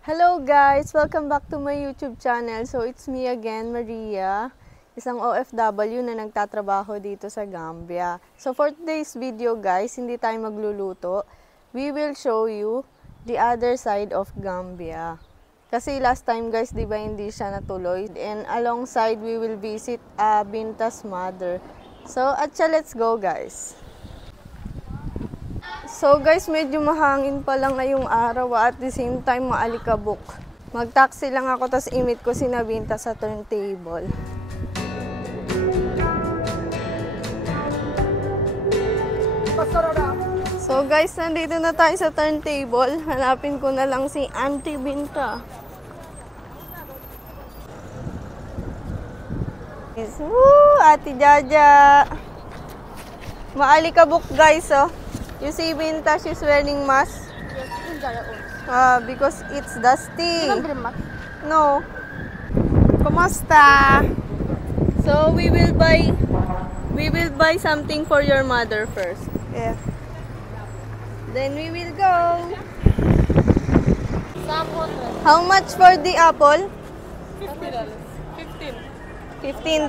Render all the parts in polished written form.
Hello guys! Welcome back to my YouTube channel. So it's me again, Maria, isang OFW na nagtatrabaho dito sa Gambia. So for today's video guys, hindi tayo magluluto. We will show you the other side of Gambia. Kasi last time guys, di ba hindi siya natuloy? And alongside, we will visit Binta's mother. So let's go guys! So guys, medyo mahangin pa lang ngayong araw at the same time maalikabok. Mag-taxi lang ako tas imit ko si Binta sa turntable. So guys, nandito na tayo sa turntable. Hanapin ko na lang si Auntie Binta. Woo! Ate Jaja! Maalikabok guys, oh. You see Binta, she's wearing mask. Because it's dusty. No. Kumusta? So we will buy something for your mother first. Yeah. Then we will go. How much for the apple? $15. $15.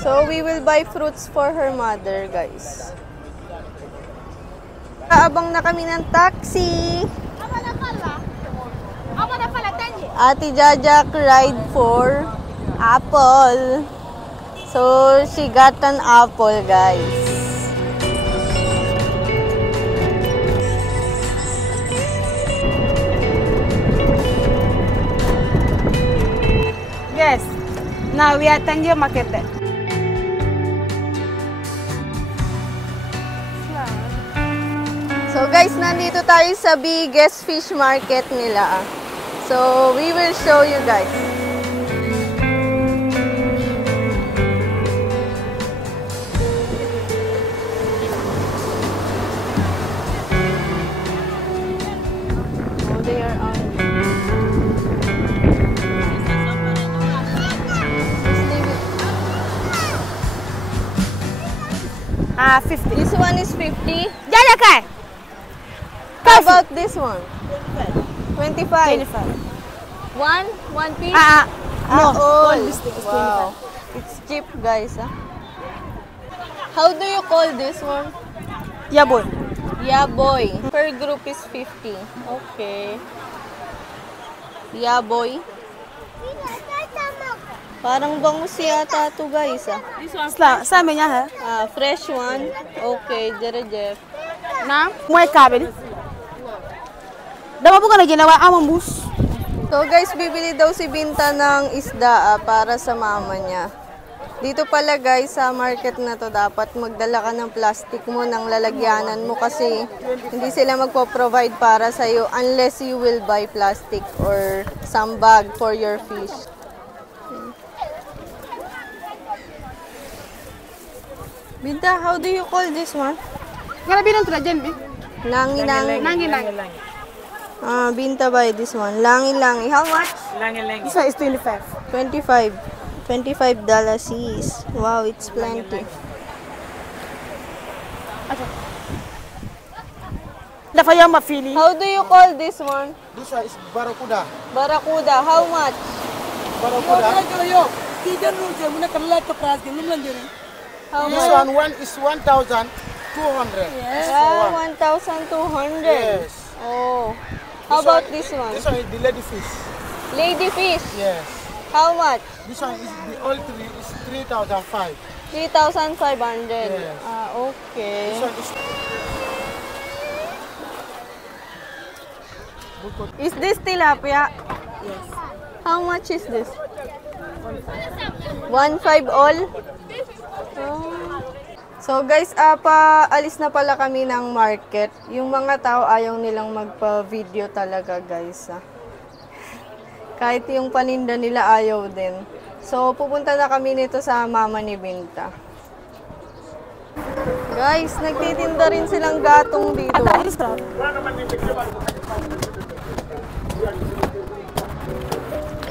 So, we will buy fruits for her mother, guys. Kaabang na kami ng taxi. Ate Jajak ride for apple. So, she got an apple, guys. Yes. Now we are Tangier Market. So guys, nandito tayo sa biggest fish market nila. So, we will show you guys. Oh, they are on. Ah, 50. This one is 50. Jaja kai. How about this one? 25. 25. One piece? No. All. One biscuit is Wow. It's cheap, guys. How do you call this one? 25. Yeah, boy. Yeah, boy. Per group is 50. Okay. Yeah, boy. Parang bangus yata to, guys. This one. Sa amin niya, ha? Fresh one. Okay, Jeff. Na? Muay kabel. Dama po ka na ginawa amang bus. So guys, bibili daw si Binta ng isda para sa mama niya. Dito pala guys, sa market na to dapat magdala ka ng plastic mo, ng lalagyanan mo kasi hindi sila magpo-provide para sa iyo unless you will buy plastic or some bag for your fish. Binta, how do you call this one? Nga bilang ko na dyan, eh. Langi-langi. Langi-langi. Binta buy this one. Langi-langi. How much? Langi-langi. This one is 25. 25. $25 is. Wow, it's plenty. Dafa yung mafili. How do you call this one? This one is Barracuda. Barracuda. How much? Barracuda. How This much? one is 1,200. Ah, 1,200. Yes. Oh. How about this one? This one is the lady fish. Lady fish. Yes. How much? This one is the old three is 3,500. 3,500. Yes. Okay. This one is Is this tilapia? yes. How much is this? 1.5 all? Oh. So guys, paalis na pala kami ng market. Yung mga tao ayaw nilang magpa-video talaga guys. Kahit yung paninda nila ayaw din. So pupunta na kami nito sa mama ni Binta. Guys, nagtitinda rin silang gatong dito.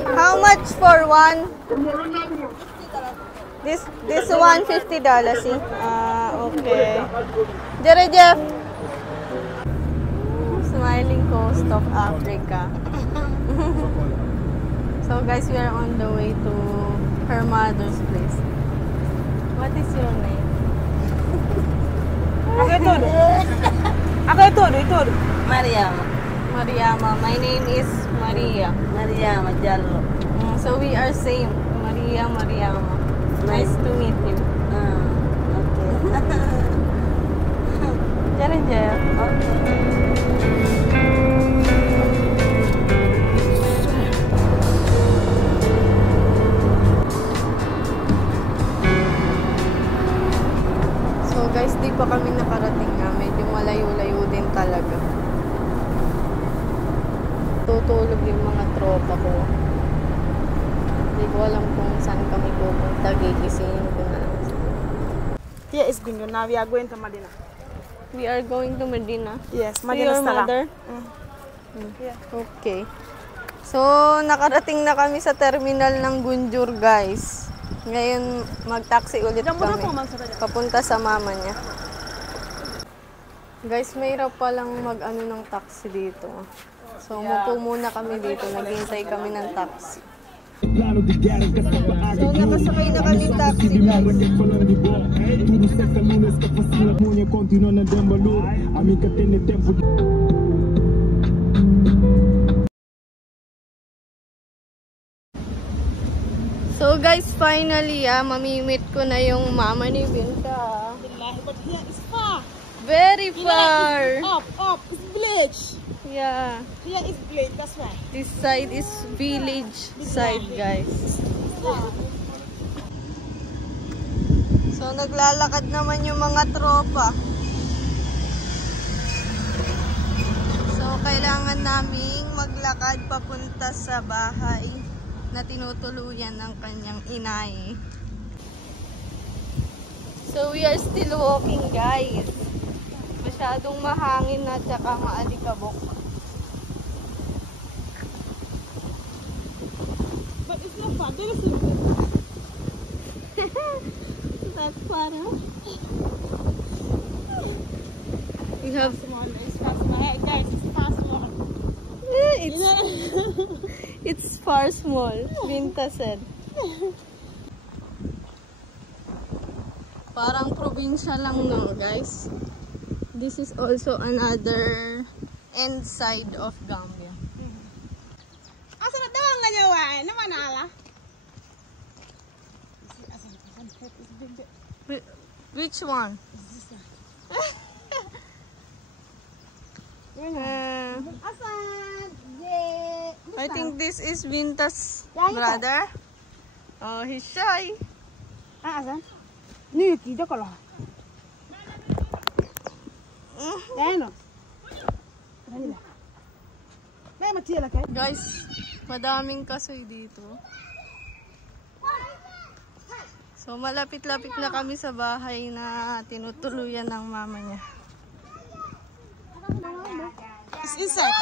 How much for one? This $150, eh? Okay. Jere Jeff. Smile smiling coast of Africa. So guys, we are on the way to her mother's place. What is your name? Ako ito. Mariama. My name is Maria. Mariama Jallo. So we are same. Mariama. Nice to meet you. Okay. Jaya. Okay. So guys, di pa kami nakarating na. Medyo malayo-layo din talaga. Tutulog yung mga tropa ko. Hindi ko alam kung saan kami pupunta. Gigisingin ko na lang. Here is Gunyo. Now we are going to Medina. We are going to Medina. Yes, To Medina your Stala. mother? Yeah. Okay. So, nakarating na kami sa terminal ng Gunjur, guys. Ngayon, mag-taxi ulit kami. Papunta sa mama niya. Guys, mahirap palang mag-ano ng taxi dito. So, umupo muna kami dito. Naghintay kami ng taxi. So, nakasakay na kami taxi, guys. So guys, finally, mamimit ko na yung mama ni Binta. But here is far. Very far. Up. It's village. Yeah. Here is village. That's why. This side is village side, guys. So naglalakad naman yung mga tropa. So kailangan naming maglakad papunta sa bahay na tinutuluyan ng kanyang inay. So we are still walking, guys. Masyadong mahangin at saka maalikabok. But it's not far. There is That's far, huh? We have... It's far small. Guys, it's far small. It's far small, Binta said. Parang probinsya lang, no, guys? This is also another end side of Gambia. Asa na daw nga nyawa? Naman ala. Which one? I think this is Binta's brother. Oh, he's shy. Asan? Ni kita kalau. Ano? May matila kay. Guys, madaming kasoy dito. So, malapit-lapit na kami sa bahay na tinutuluyan ng mama niya. It's inside.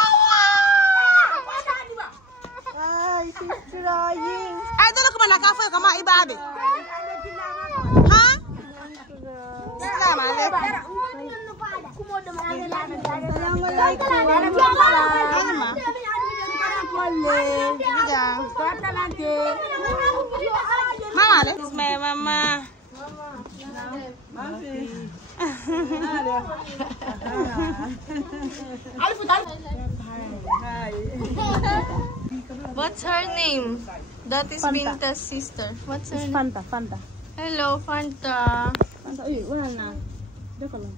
Ay, she's trying. Ay, dala ko man nakafoy ka maibabe. Ha? Assalamualaikum. Mama, this is my mama. What's her name? That is Binta's sister. What's her name? Fanta. Hello, Fanta. Fanta, wala na. Deko lang.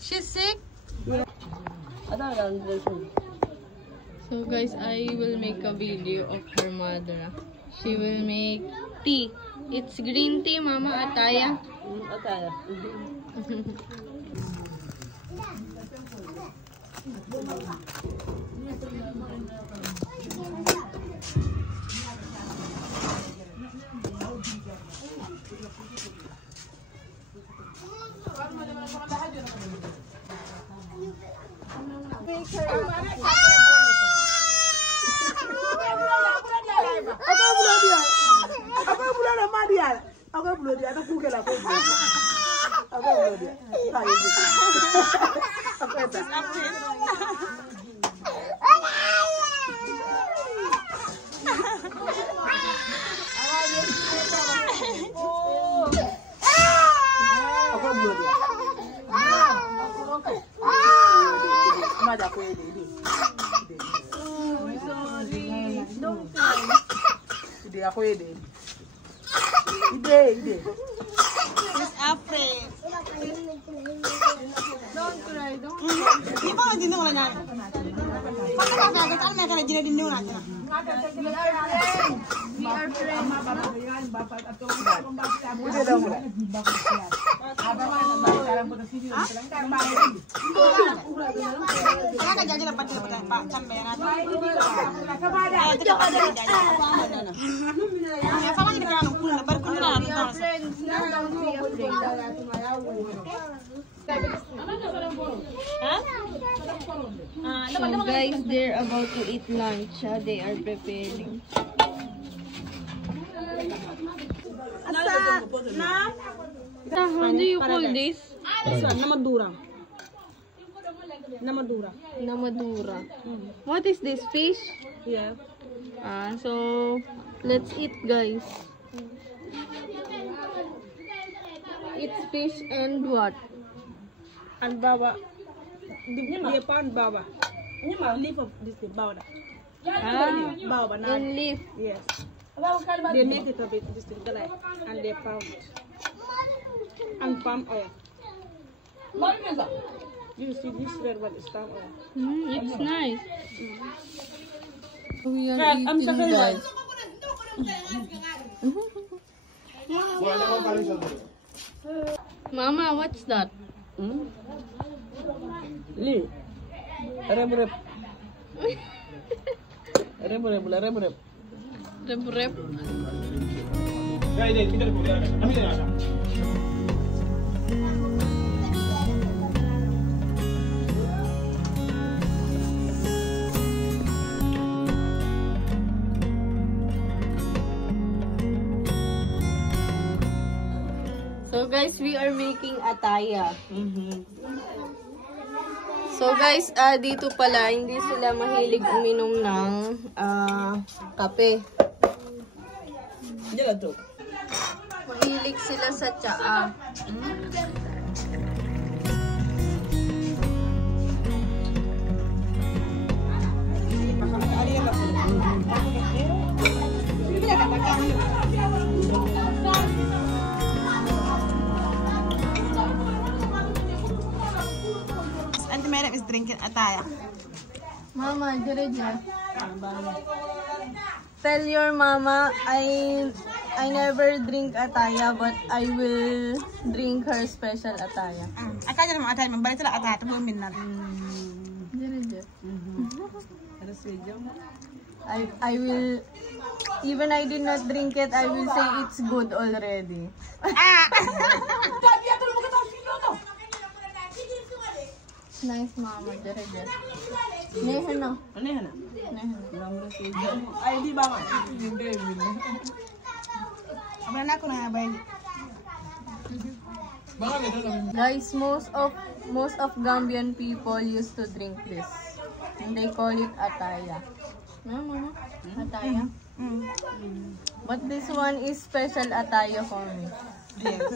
She's sick? Ada lang dito. So guys, I will make a video of her mother. She will make tea. It's green tea, Mama Ataya. Ataya. Ide ako ide. Ide. He's afraid. Don't cry, don't Di ba hindi nung wala niya? Pagkakagod, alam mo ka na din nung natin. We are friends. Kaya ka jajan dapat pa sambayan natin. Ay, tidak ada jajan. Ya, sama ini kan pun lebar kun na natin. Friends na, don't be afraid. So guys, they're about to eat lunch. They are preparing. How do you call this? Namadura. Namadura. What is this, fish? Yeah. So let's eat, guys. It's fish and what? And baba. Dia pan baba. Ini mah leaf of this baba. Baba na. In leaf. Yes. They make it a bit this thing like and they pound it. And palm oil. You see this red one is palm oil. It's nice. We are eating, guys. Mama, what's that? Li. Rep. Rep. So guys, we are making ataya. So guys, dito pala hindi sila mahilig uminom ng kape. Mahilig sila sa tsaa. Auntie Madam is drinking ataya. Mama, Jareja. Tell your mama I never drink ataya, but I will drink her special ataya. Akala naman ataya, balik sila ataya, tapos minnan. Jareja. I will, even I did not drink it, I will say it's good already. Nice, mama. Jareja. Neha na. Ay, di ba nga? Abang na ako na bay. Guys, most of Gambian people used to drink this. And they call it ataya. No, mama? Ataya? But this one is special ataya for me. Yes.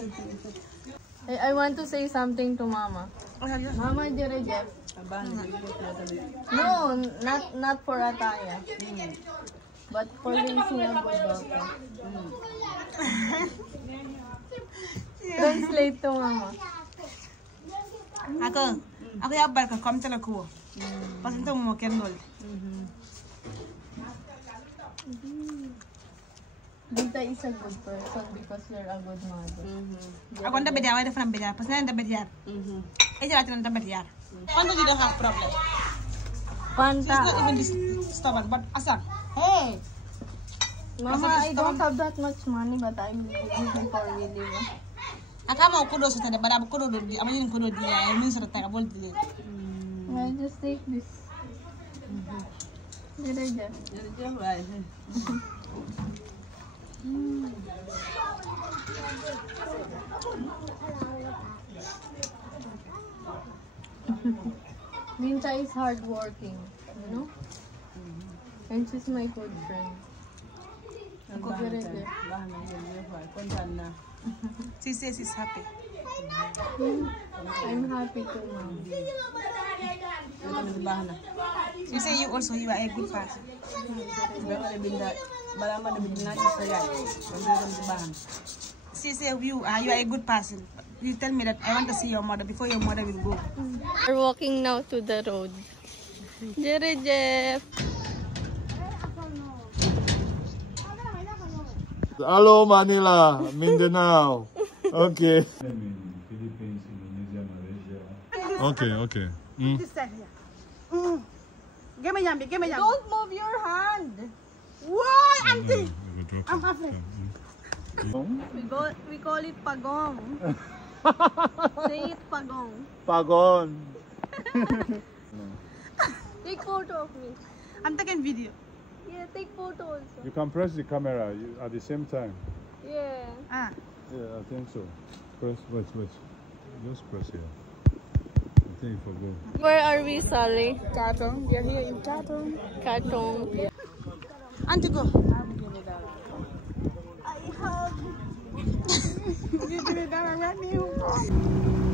I want to say something to mama. Mama, Jareja. No, not for ataya. But for raising a good daughter. Translate to mama. Ako yabal ka kom tala ko. Pasin to mo kenol. Dita is a good person because you're a good mother. Ako nda bedya, wala fa bedya. Pasin nda bedya. Eh jara nda bedya. Panta you don't have problem. She's not Panta. even this stubborn, but asak. Hey. Mama, I don't have that much money, but I will give you before we leave. Akama kudo sa tanda bada kudo do di amayin kudo di ay min sa ta bol di. I just take this. Jareja. Minta is hardworking, you know? And she's my good friend. Jareja. She says she's happy. I'm happy too, Mom. You say you also you are a good person. She say you are a good person. You tell me that I want to see your mother before your mother will go. We're walking now to the road. Jerry Jeff. Hello, Manila, Mindanao. Okay. Philippines, Indonesia, Malaysia. Okay. This side here. Give me yummy, give me yummy. Don't move your hand. Why, auntie? I'm afraid. We call it pagong. Say it pagong. Pagon. Take photo of me. I'm taking video. Yeah, take photo also. You can press the camera at the same time. Yeah. Ah. Yeah, I think so. Press, wait. Just press here. I think you forgot. Where are we, Sally? Katong. We are here in Katong. Katong. Auntie, go. I have. You did it down right now.